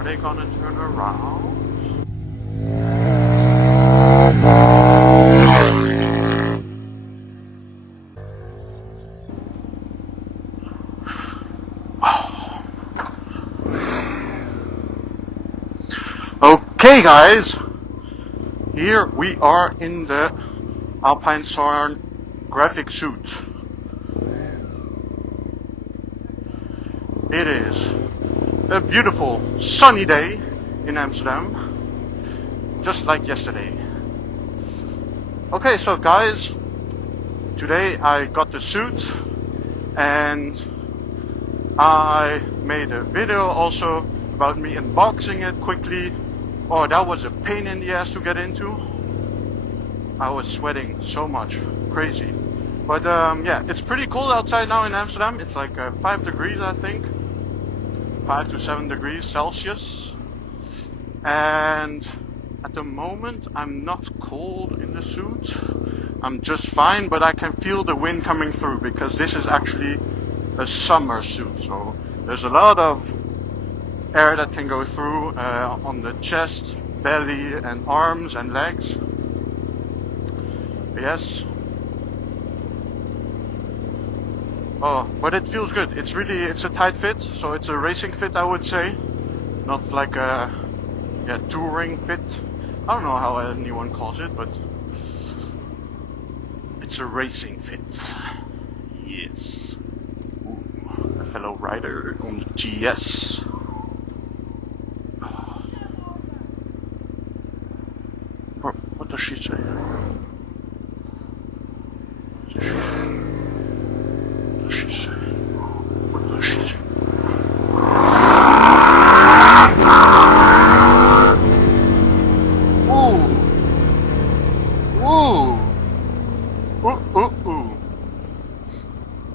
Are they gonna turn around? Okay guys, here we are in the Alpinestars graphic suit. It is a beautiful sunny day in Amsterdam, just like yesterday. Okay, so guys, today I got the suit and I made a video also about me unboxing it quickly. Oh, that was a pain in the ass to get into. I was sweating so much, crazy. But yeah, it's pretty cold outside now in Amsterdam. It's like 5 degrees, I think. 5 to 7 degrees Celsius. And at the moment, I'm not cold in the suit. I'm just fine, but I can feel the wind coming through because this is actually a summer suit. So there's a lot of air that can go through on the chest, belly and arms and legs. Yes. Oh, but it feels good. It's a tight fit, so it's a racing fit, I would say. Not like a touring fit. I don't know how anyone calls it, but it's a racing fit. Yes. Ooh, a fellow rider on the GS. What does she say?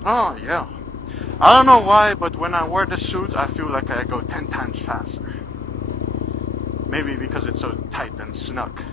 Oh yeah. I don't know why, but when I wear the suit, I feel like I go 10 times faster. Maybe because it's so tight and snug.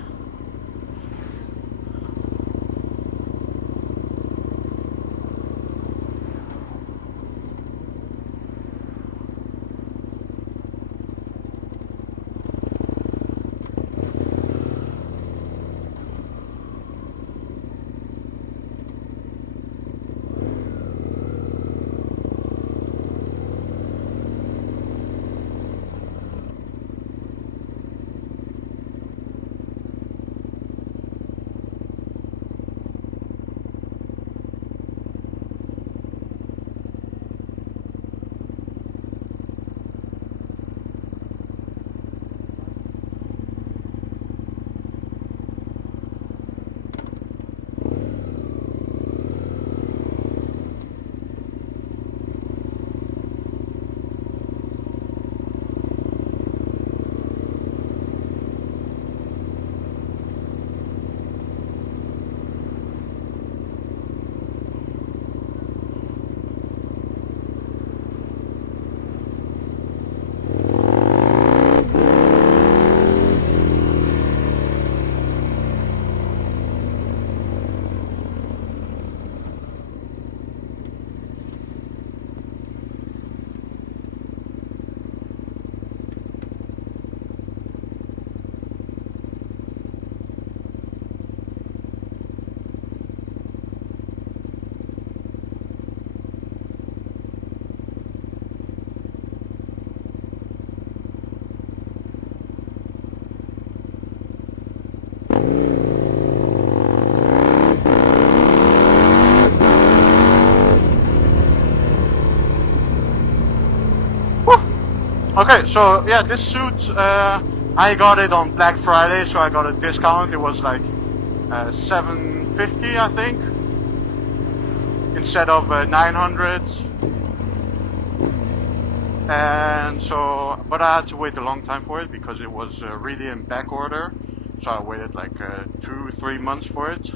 Okay, so yeah, this suit, I got it on Black Friday, so I got a discount. It was like $750, I think, instead of 900. And so, but I had to wait a long time for it because it was really in back order. So I waited like 2-3 months for it.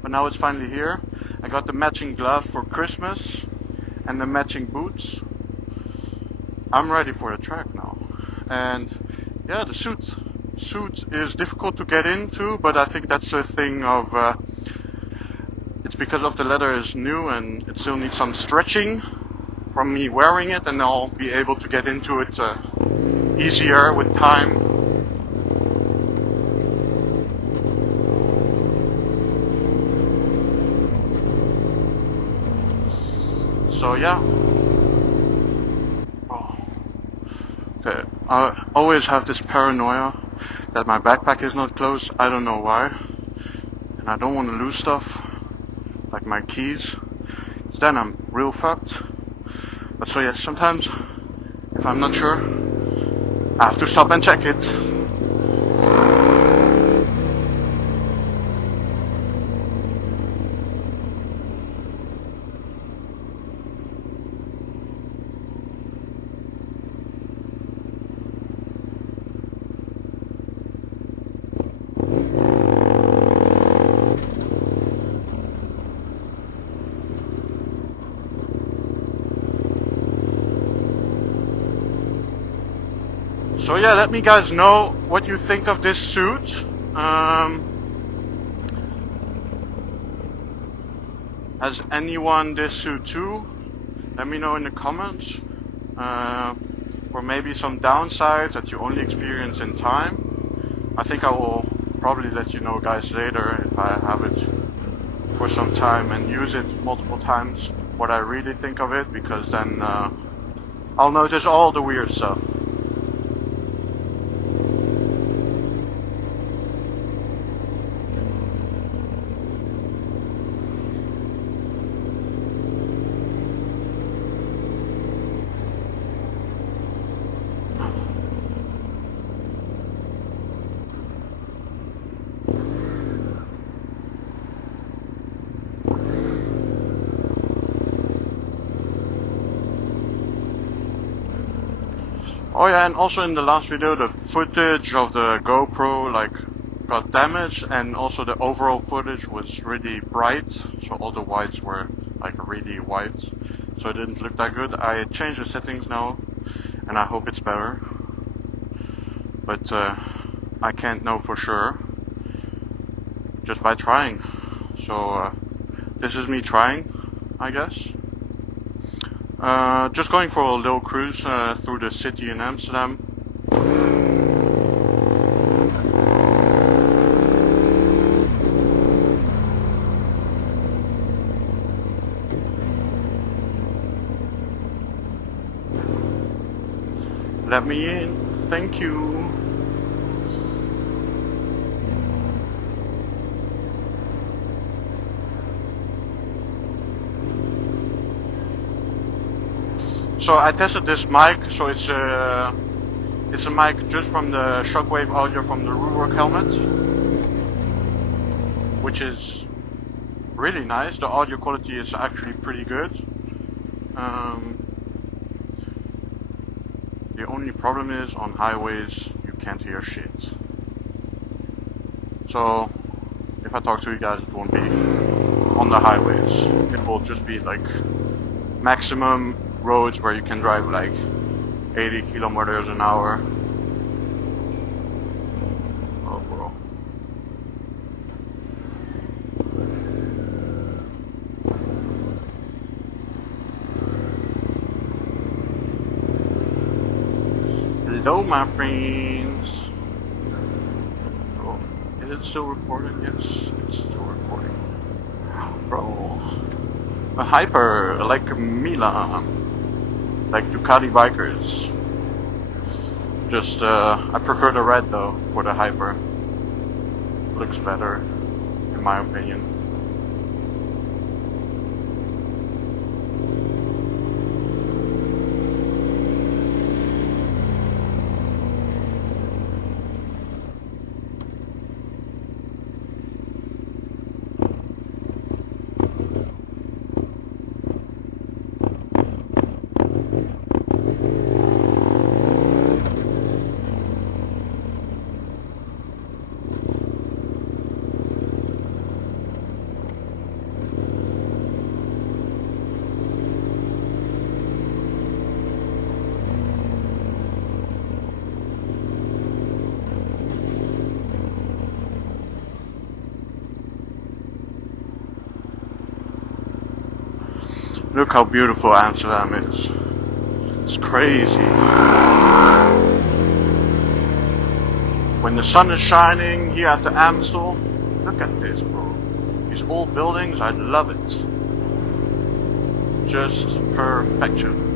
But now it's finally here. I got the matching glove for Christmas and the matching boots. I'm ready for the track now. And yeah, the suit is difficult to get into, but I think that's a thing of it's because of the leather is new and it still needs some stretching from me wearing it, and I'll be able to get into it easier with time. So yeah. Oh. Okay, I always have this paranoia that my backpack is not closed. I don't know why. And I don't want to lose stuff, like my keys. Then I'm real fucked. But so yeah, sometimes if I'm not sure, I have to stop and check it. So yeah, let me guys know what you think of this suit. Has anyone this suit too? Let me know in the comments. Or maybe some downsides that you only experience in time. I think I will probably let you know guys later if I have it for some time and use it multiple times, what I really think of it, because then I'll notice all the weird stuff. Oh yeah, and also in the last video the footage of the GoPro got damaged, and also the overall footage was really bright, so all the whites were really white, so it didn't look that good. I changed the settings now and I hope it's better, but I can't know for sure just by trying. So this is me trying, I guess. Just going for a little cruise through the city in Amsterdam. Let me in, thank you. So I tested this mic, so it's a mic just from the shockwave audio from the Ruroc helmet, which is really nice. The audio quality is actually pretty good. The only problem is on highways you can't hear shit. So if I talk to you guys, it won't be on the highways. It will just be maximum roads where you can drive 80 kilometers an hour. Oh bro. Hello my friends. Oh, is it still recording? Yes, it's still recording. Bro. A hyper, like Milan. Like Ducati bikers. Just, I prefer the red though for the hyper. Looks better, in my opinion. Look how beautiful Amsterdam is. It's crazy. when the sun is shining here at the Amstel. Look at this, bro. These old buildings, I love it. Just perfection.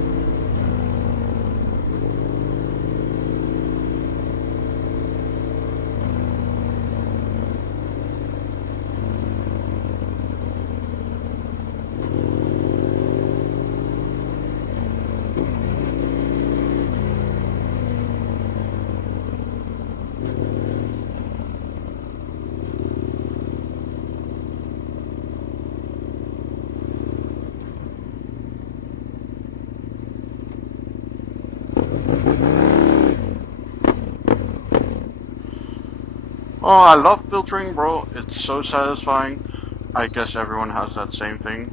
Oh, I love filtering, bro. It's so satisfying. I guess everyone has that same thing.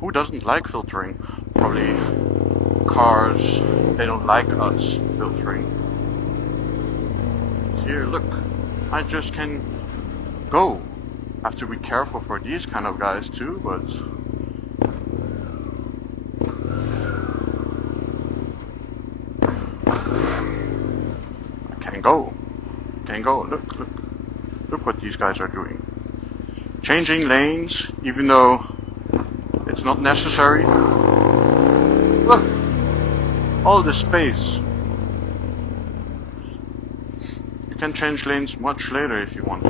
Who doesn't like filtering? Probably cars. They don't like us filtering. Here, look. I just can go. Have to be careful for these kind of guys too, but can go. Look what these guys are doing. Changing lanes, even though it's not necessary. Look, all this space. You can change lanes much later if you want.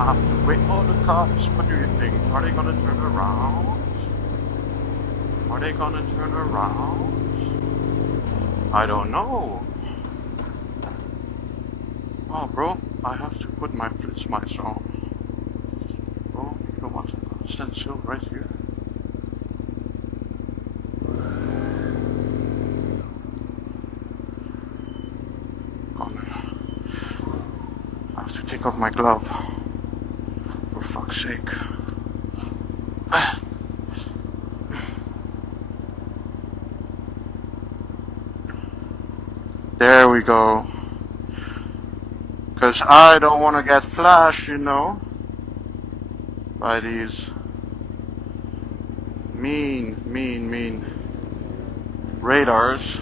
Have to wait for the cops. What do you think? Are they gonna turn around? Are they gonna turn around? I don't know. Oh, bro, I have to put my Flitsmice on. Bro, you know what? Stand still right here. Come on. I have to take off my glove. For fuck's sake. There we go. Cause I don't want to get flashed, you know, by these mean radars.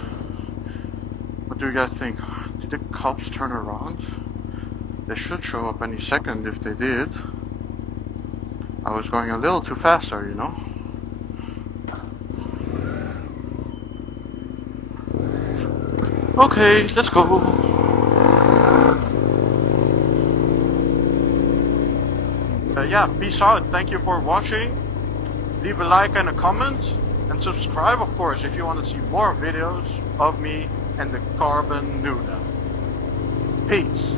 What do you guys think? Did the cops turn around? They should show up any second if they did. I was going a little too fast there, you know. Okay, let's go. Yeah, peace out. Thank you for watching. Leave a like and a comment. And subscribe, of course, if you want to see more videos of me and the Carbon Nuda. Peace.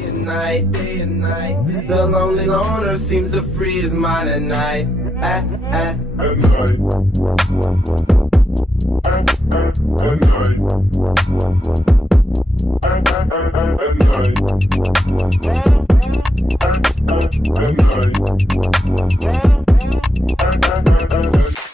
Day and night, the lonely loner seems to free his mind at night. At night. At night.